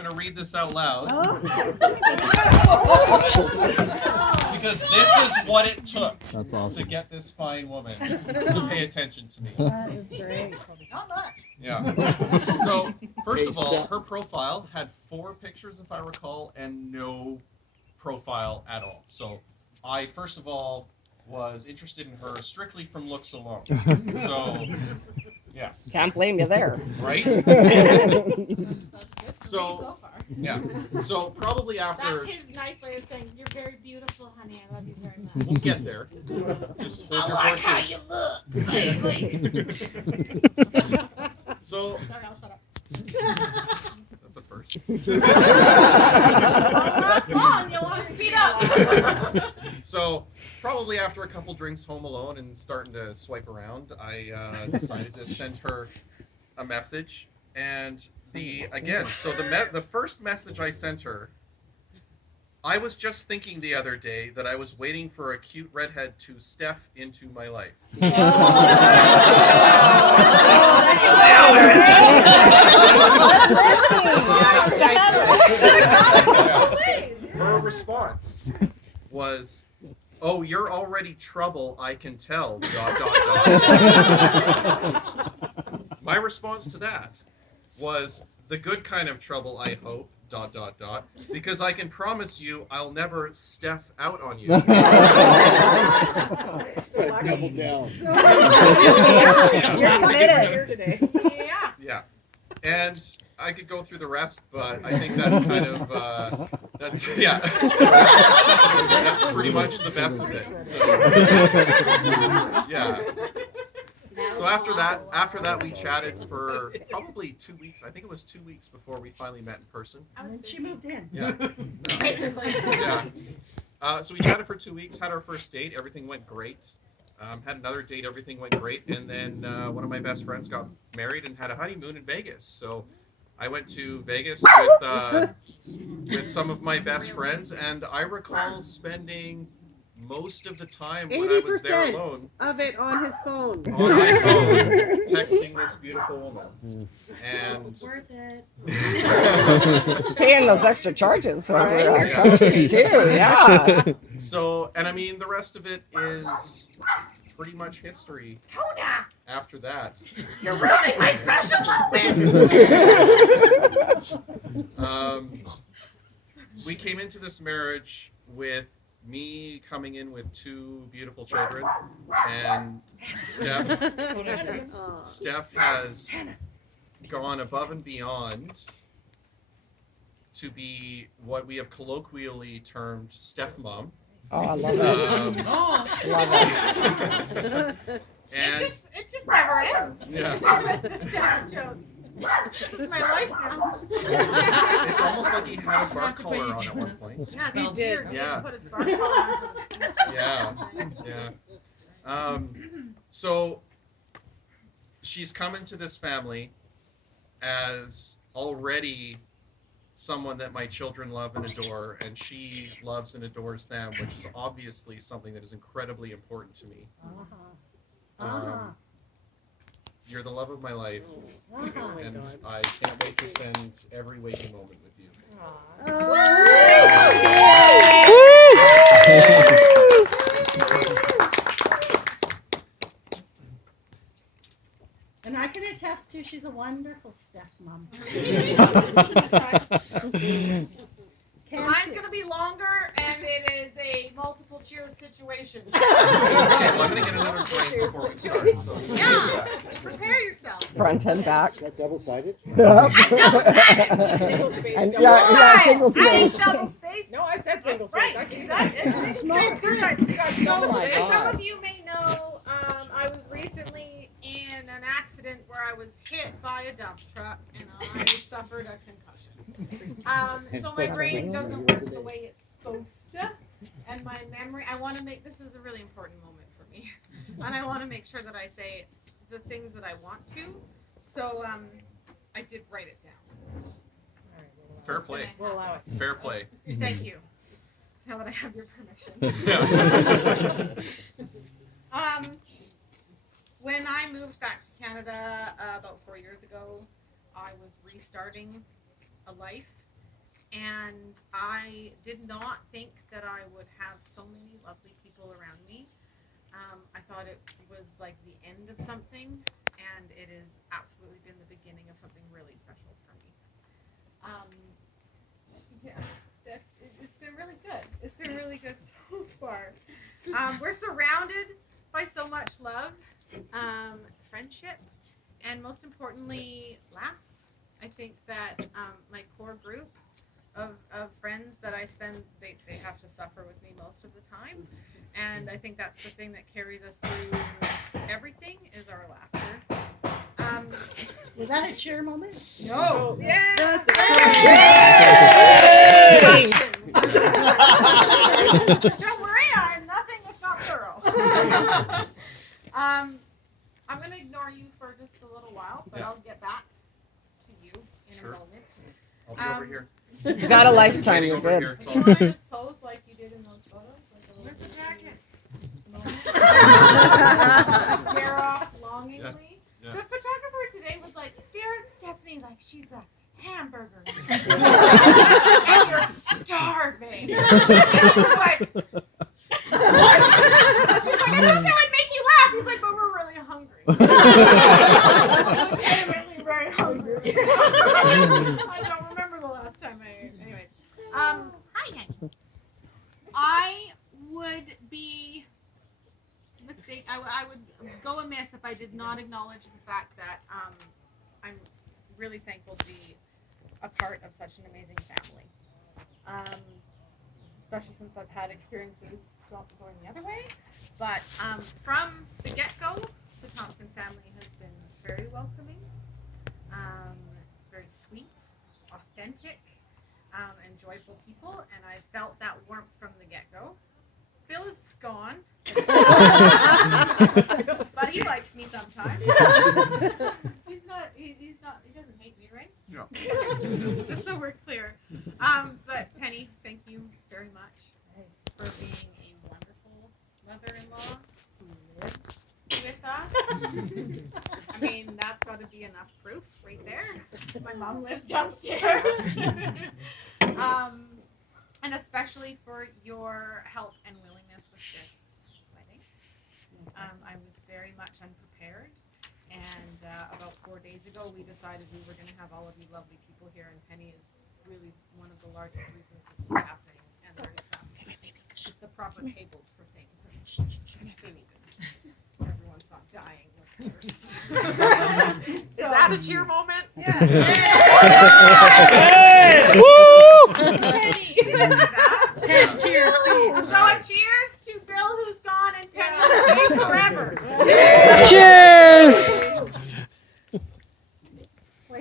going to read this out loud. Oh. Because this is what it took That's awesome. to get this fine woman to pay attention to me. That is great. Not much. Yeah. So, first of all, her profile had 4 pictures, if I recall, and no profile at all. So, I, first of all, was interested in her strictly from looks alone. So, yeah. Can't blame you there. Right? That's good for So- me so far. Yeah. So, probably after... That's his nice way of saying, you're very beautiful, honey. I love you very much. We'll get there. Just hold your How horses. you look. So, Sorry, I'll shut up. that's a first. Come on, you want to speed up. So, probably after a couple drinks home alone and starting to swipe around, I decided to send her a message. And the first message I sent her, I was just thinking the other day that I was waiting for a cute redhead to step into my life. Her response was, "Oh, you're already trouble, I can tell." ... My response to that was, "The good kind of trouble, I hope." ... Because I can promise you, I'll never step out on you. Double down. You're committed. Yeah. Yeah. And I could go through the rest, but I think that kind of, that's pretty much the best of it. So, yeah. So after that, we chatted for probably 2 weeks. I think it was 2 weeks before we finally met in person. And then she moved in. Yeah. Basically. Yeah. So we chatted for 2 weeks, had our first date. Everything went great. Had another date. Everything went great. And then one of my best friends got married and had a honeymoon in Vegas. So I went to Vegas with some of my best friends, and I recall spending most of the time when I was there 80% alone of it on his phone. on my phone texting this beautiful woman. And Worth it. Paying those extra charges when we're Right. out countries too. Yeah. so, and I mean, the rest of it is pretty much history Kona, after that. you're ruining my special moment. We came into this marriage with me coming in with 2 beautiful children, and Steph has gone above and beyond to be what we have colloquially termed Steph Mom. Oh, I love it. Love it. And It just never ends. Yeah. The Steph jokes. This is my life now. it's almost like he had a bar collar on at one point. Yeah, he did. He Yeah. put his bar collar on. Yeah. So she's come into this family as already someone that my children love and adore, and she loves and adores them, which is obviously something that is incredibly important to me. You're the love of my life, and I can't wait to spend every waking moment with you. And I can attest to she's a wonderful Steph mom. So mine's gonna be longer, and it is a multiple cheers situation. Okay, well, I'm gonna get another drink before we start. So Yeah, prepare yourself. Front and back. Is that double-sided? Single space. And yeah, single I ain't space. double space. No, I said single space. Right, I see exactly. that. It's Small good. Oh my As some God. of you may know, I was recently in an accident where I was hit by a dump truck and I suffered a concussion. So my brain doesn't work the way it's supposed to, and my memory. This is a really important moment for me, and I want to make sure that I say the things that I want to. So I did write it down. fair play. We'll allow it. Fair play. Thank you. Now that I have your permission. When I moved back to Canada about 4 years ago, I was restarting a life and I did not think that I would have so many lovely people around me. I thought it was like the end of something, and it has absolutely been the beginning of something really special for me. It's been really good. It's been really good so far. We're surrounded by so much love, friendship, and most importantly, laughs. I think that my core group of friends that I spend, they have to suffer with me most of the time. And I think that's the thing that carries us through everything is our laughter. Was that a cheer moment? No. Yeah. Don't worry, I'm nothing if not thorough. I'm going to ignore you for just a little while, but I'll get back to you in a moment. I'll be over here. You got a lifetime. Waiting You're over good. here. It's Do all you want to just pose like you did in those photos? Like a Where's the jacket? Stare off longingly. Yeah. The photographer today was like, stare at Stephanie like she's a hamburger. And you're starving. And he was like, what? She's like, I thought that would make you laugh. He's like, but we're really hungry. Legitimately very hungry. I don't remember the last time anyways. Hi, honey. I would be I would go amiss if I did not acknowledge the fact that I'm really thankful to be a part of such an amazing family. Especially since I've had experiences going the other way. But from the get-go, the Thompson family has been very welcoming, very sweet, authentic, and joyful people, and I felt that warmth from the get-go. Bill is gone, but he likes me sometimes. He doesn't hate me, right? No. Just so we're clear. But Penny, thank you very much for being a wonderful mother-in-law who lives with us. I mean, that's got to be enough proof right there. My mom lives downstairs. And especially for your help and willingness with this wedding. I was very much unprepared, and about 4 days ago we decided we were going to have all of you lovely people here, and Penny is really one of the largest reasons this is happening, and there is the proper tables for things, and food, and everyone's not dying of thirst. Is that a cheer moment? Yeah. Penny. Cheers. So a cheers to Bill who's gone and Penny who stays forever. Cheers!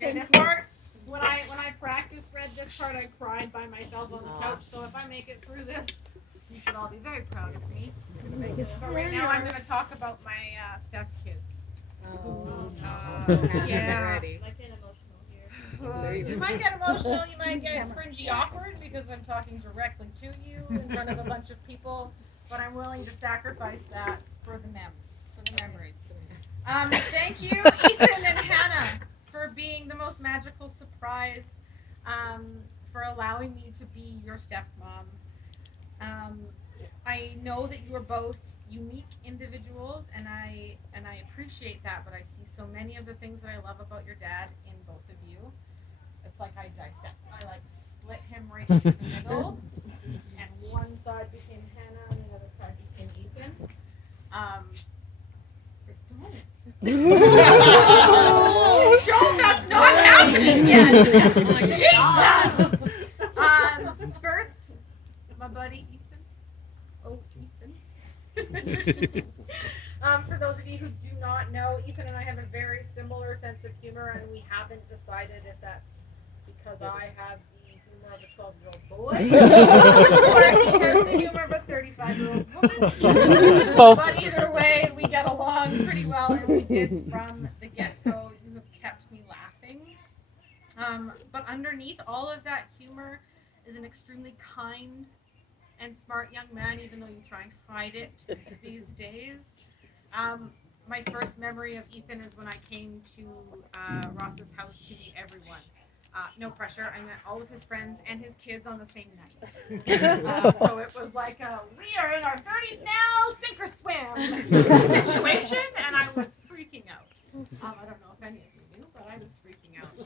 And this part, when I read this part, I cried by myself on the couch. So if I make it through this, you should all be very proud of me. But right now, I'm going to talk about my Steph kids. Yeah. Like an emotional here. You might get emotional, you might get cringy awkward because I'm talking directly to you in front of a bunch of people, but I'm willing to sacrifice that for the memories. Thank you, Ethan and Hannah, for being the most magical surprise, for allowing me to be your stepmom. I know that you are both unique individuals, and I appreciate that, but I see so many of the things that I love about your dad in both of you. It's like I split him right through the middle, and one side became Hannah and the other side became Ethan. Joe, that's not happening yet. Jesus. First, my buddy Ethan. Oh, Ethan. For those of you who do not know, Ethan and I have a very similar sense of humor, and we haven't decided if that's because I have the humor of a 12-year-old boy or if he has the humor of a 35-year-old woman. But either way, we get along pretty well, and we did from the get-go. You have kept me laughing. But underneath all of that humor is an extremely kind and smart young man, even though you try and hide it these days. My first memory of Ethan is when I came to Ross's house to meet everyone. No pressure. I met all of his friends and his kids on the same night. So it was like we are in our 30s now, sink or swim situation, and I was freaking out. I don't know if any of you knew, but I was freaking out.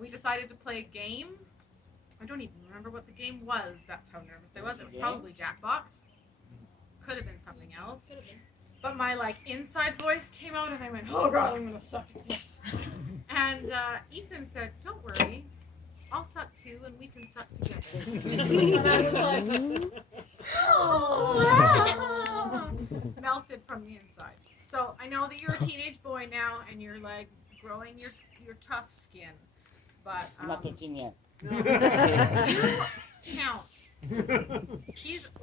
We decided to play a game. I don't even remember what the game was. That's how nervous I was. It was probably Jackbox. Could have been something else. But my inside voice came out, and I went, "Oh God, I'm gonna suck at this." And Ethan said, "Don't worry, I'll suck too, and we can suck together." And I was like, "Oh!" Melted from the inside. So I know that you're a teenage boy now, and you're growing your tough skin, but I'm not 13 yet. you count.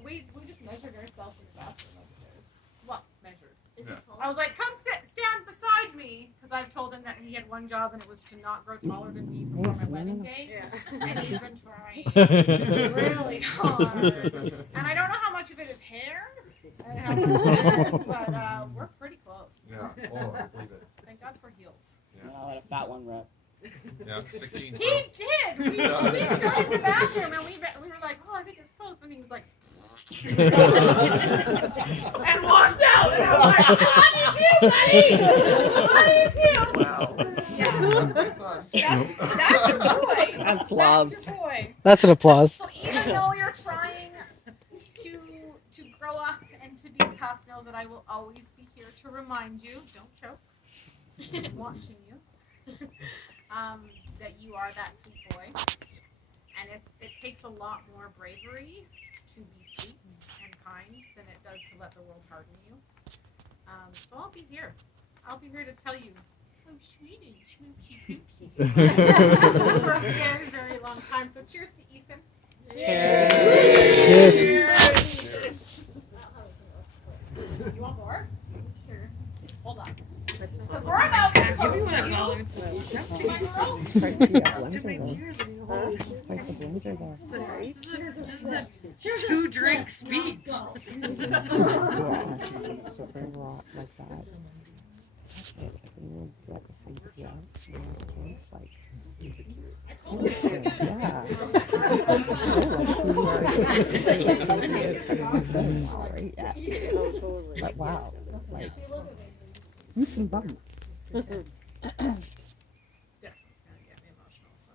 We just measured ourselves in the bathroom upstairs. What measured? I was like, come stand beside me, because I've told him that he had one job, and it was to not grow taller than me before my wedding day. Yeah. And he's been trying really hard. And I don't know how much of it is hair, and how much of it, but we're pretty close. Yeah. Oh, I believe it. Thank God for heels. Yeah. I'll let a fat one rep. Yeah. 16. He did. We stood in the bathroom, and we were like, oh, I think it's close, and he was like. And walked out, and I'm like, I love you too, buddy. I love you too. Yeah. That's my son. That's your boy. That's love. That's your boy. That's an applause. So even though you're trying to grow up and to be tough, know that I will always be here to remind you. Don't choke. I'm watching you. That you are that sweet boy, and it takes a lot more bravery to be sweet and kind than it does to let the world harden you. So I'll be here. I'll be here to tell you how sweet and schmoopsy poopsy for a very, very long time. So cheers to Ethan. Cheers. You want more? Sure. Hold on. We're about to close. Give me one of you. those. This is a 2-drink speech. So very raw like that. That's it. Everyone got the same smell. It's like, yeah. It's supposed to feel like who you are anticipating. Right? Yeah. But wow, like, do some bumps. This one's gonna get me emotional. So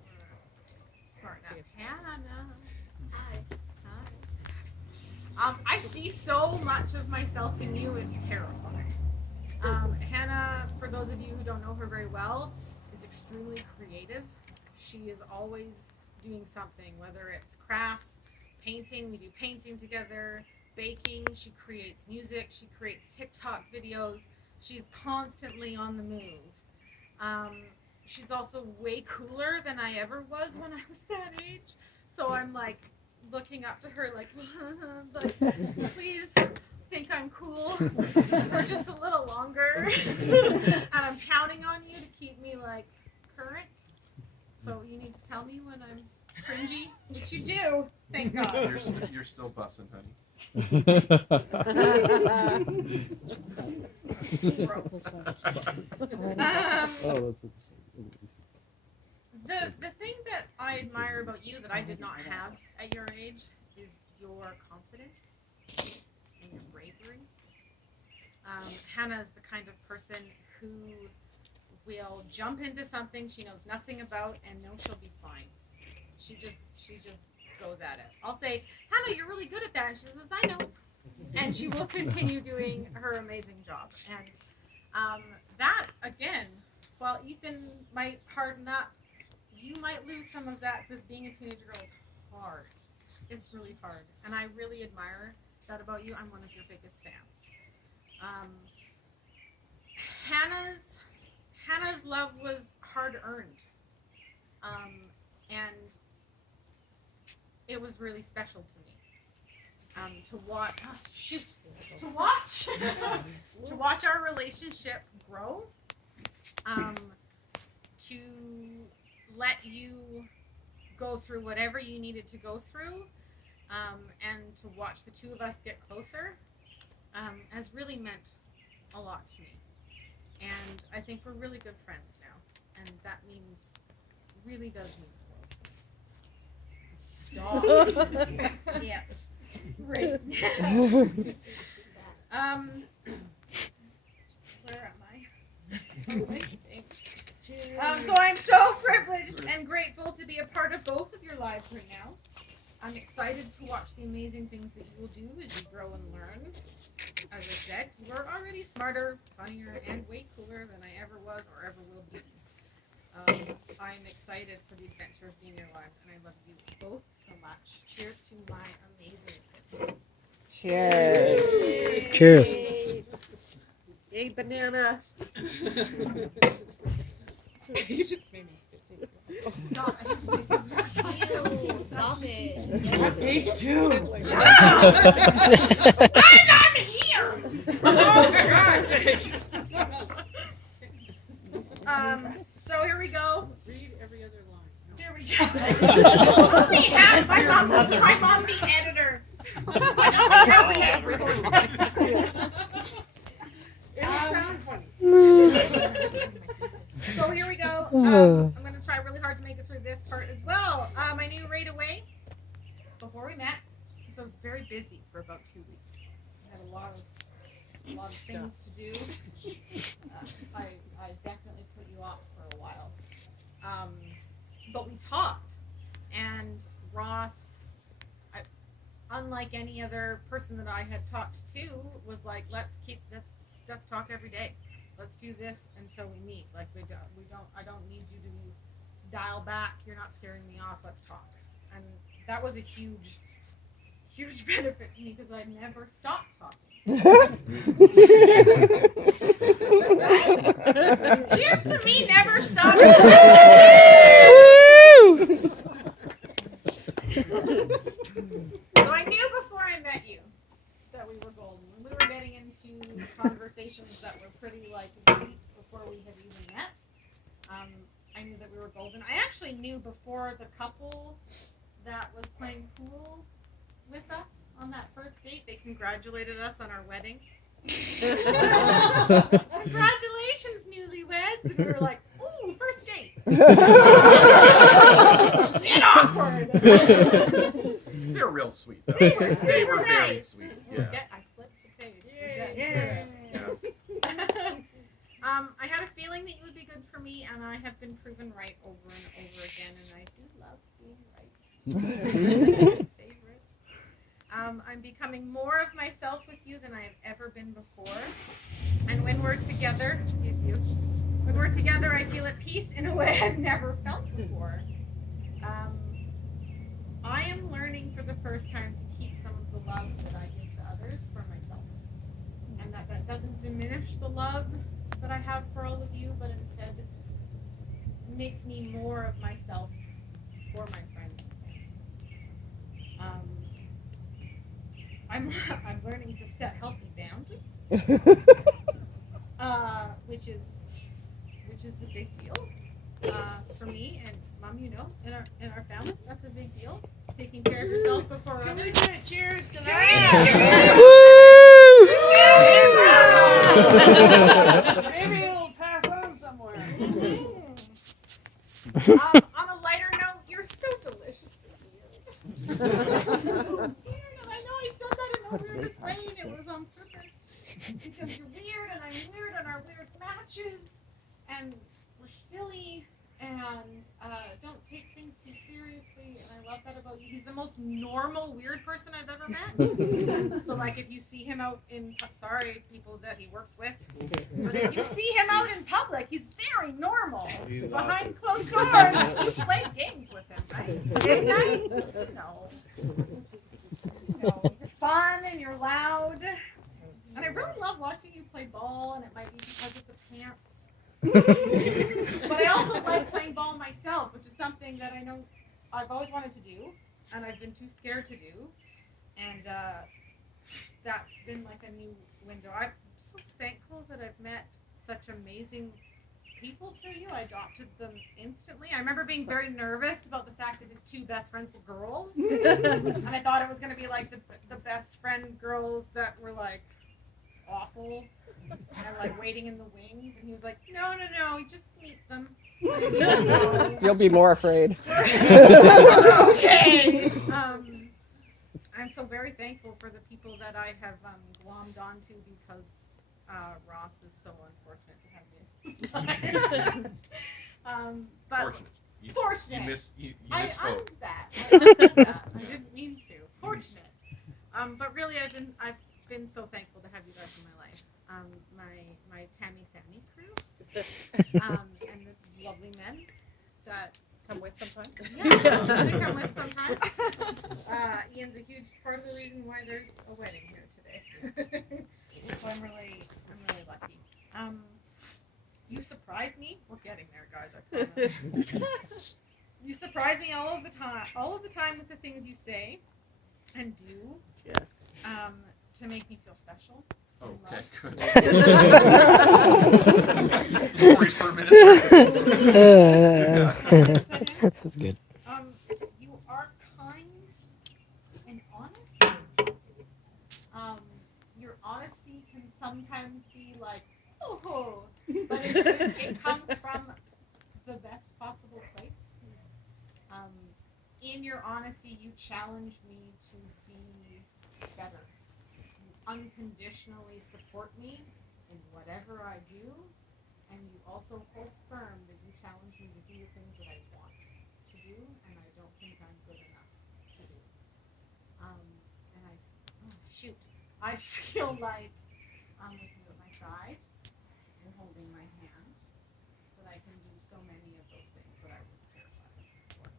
I'm gonna smarten up. Hannah. Hi. I see so much of myself in you. It's terrifying. Hannah, for those of you who don't know her very well, is extremely creative. She is always doing something, whether it's crafts, painting. We do painting together. Baking. She creates music. She creates TikTok videos. She's constantly on the move. She's also way cooler than I ever was when I was that age. So I'm like looking up to her like please think I'm cool for just a little longer. And I'm counting on you to keep me like current. So you need to tell me when I'm cringy, which you do. Thank God. You're still bussing, honey. The thing that I admire about you that I did not have at your age is your confidence and your bravery. Hannah is the kind of person who will jump into something she knows nothing about and know she'll be fine. She just goes at it. I'll say, Hannah, you're really good at that. And she says, I know. And she will continue doing her amazing job. And that, again, while Ethan might harden up, you might lose some of that because being a teenage girl is hard. It's really hard. And I really admire that about you. I'm one of your biggest fans. Hannah's love was hard earned. And it was really special to me. To watch our relationship grow, to let you go through whatever you needed to go through, and to watch the two of us get closer, has really meant a lot to me. And I think we're really good friends now, and that means really does mean the world. Stop. Yeah. Right. Where am I? So I'm so privileged and grateful to be a part of both of your lives right now. I'm excited to watch the amazing things that you will do as you grow and learn. As I said, you are already smarter, funnier, and way cooler than I ever was or ever will be. I'm excited for the adventure of being in your lives, and I love you both so much. Cheers to my amazing kids. Cheers. Cheers. Yay, banana. You just made me spit take. Stop. Stop it. Page 2. I'm here! Oh, for God's sakes. So here we go. Read every other line. Here we go. My mom, the editor. It sounds funny. So here we go. I'm going to try really hard to make it through this part as well. I knew right away before we met, because I was very busy for about 2 weeks. I had a lot of things to do. I definitely put you off for a while. But we talked, and Ross, unlike any other person that I had talked to, was like, let's talk every day. Let's do this until we meet. Like I don't need you to dial back. You're not scaring me off. Let's talk. And that was a huge benefit to me because I never stopped talking. Right? Cheers to me never stopping. So I knew before I met you that we were golden. We were getting into conversations that were pretty deep before we had even met. I knew that we were golden. I actually knew before the couple that was playing pool with us on that first date. They congratulated us on our wedding. Congratulations, newlyweds! And we were like, ooh, first date. And awkward. They're real sweet, though. They were They were super very nice. sweet. Yeah. I flipped the page. Yeah. I had a feeling that you would be good for me, and I have been proven right over and over again, and I do love being right. Favorite. I'm becoming more of myself with you than I have ever been before. And when we're together, I feel at peace in a way I've never felt before. I am learning for the first time to keep some of the love that I give to others for myself. And that doesn't diminish the love that I have for all of you, but instead makes me more of myself for my friends. I'm learning to set healthy boundaries, which is a big deal for me and Mom. You know, in our family, that's a big deal. Taking care of yourself before Can we others. do a cheers to Maybe it'll pass on somewhere. On a lighter note, you're so deliciously weird. So weird, and I know I said that in the weirdest way, and it was on purpose. Because you're weird, and I'm weird, and our weird matches, and we're silly, and don't take things too seriously, and I love that about you. He's the most normal weird person I've ever met. So if you see him out in, sorry, people that he works with, but if you see him out in public, he's very normal. Behind closed doors, you play games with him, right? Didn't I? No. No, you're fun and you're loud. And I really love watching you play ball, and it might be because of the pants. But I also like playing ball myself, which is something that I know I've always wanted to do, and I've been too scared to do. And that's been a new window. I'm so thankful that I've met such amazing people through you. I adopted them instantly. I remember being very nervous about the fact that his two best friends were girls. And I thought it was going to be the best friend girls that were awful and waiting in the wings. And he was like, no, you just meet them. You'll be more afraid. Okay. I'm so very thankful for the people that I have glommed onto because Ross is so unfortunate to have you. But Fortunate. fortunate. You I misspoke. owned that. I owned that. I didn't mean to. Fortunate. But really, I've been so thankful to have you guys in my life. My Tammy Sammy crew, and the lovely men that Come with sometimes. they come with sometimes. Ian's a huge part of the reason why there's a wedding here today. So I'm really lucky. You surprise me. We're getting there, guys. I promise. You surprise me all of the time with the things you say and do. Yes. To make me feel special. Okay, good. Just worried for a minute. That's good. You are kind and honest. Your honesty can sometimes be like, oh, but it comes from the best possible place. In your honesty, you challenge me to be better. You unconditionally support me in whatever I do, and you also hold firm that you challenge me to do the things that I want to do, and I don't think I'm good enough to do. I feel like with you at my side and holding my hand, that I can do so many of those things that I was terrified of before.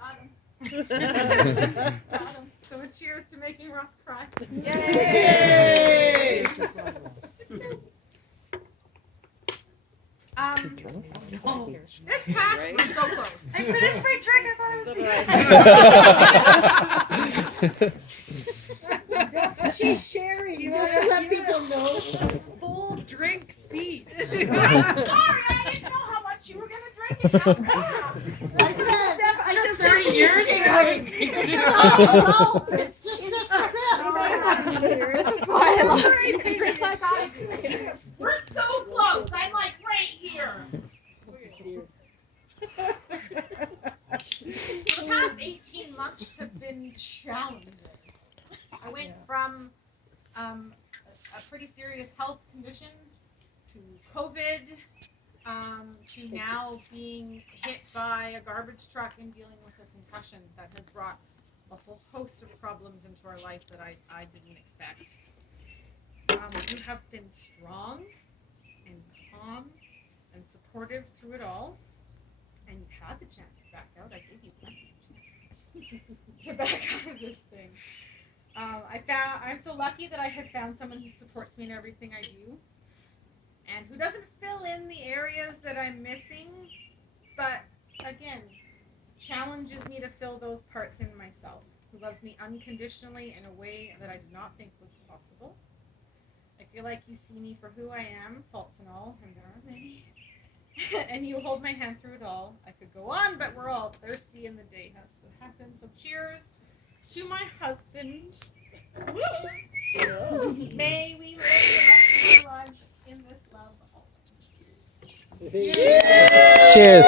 Got him. So a cheers to making Ross cry. Yay! This pass was so close. I finished my drink. I thought it was She's sharing just to let people know. Full drink speech. I'm sorry, I didn't know how much you were gonna drink and how fast. I just 30 years you haven't figured it It's just a sip. This is why I love it. You can drink like I do. We're so close. I'm like right here. The past 18 months have been challenging. I went from a pretty serious health condition to COVID to now being hit by a garbage truck and dealing with a concussion that has brought a whole host of problems into our life that I didn't expect. You have been strong and calm and supportive through it all, and you've had the chance to back out. I gave you plenty of chances to back out of this thing. I'm so lucky that I have found someone who supports me in everything I do, and who doesn't fill in the areas that I'm missing, but again, challenges me to fill those parts in myself, who loves me unconditionally in a way that I did not think was possible. I feel like you see me for who I am, faults and all, and there are many, and you hold my hand through it all. I could go on, but we're all thirsty and the day has to happen, so cheers to my husband. May we live the rest of our lives in this love always. Cheers.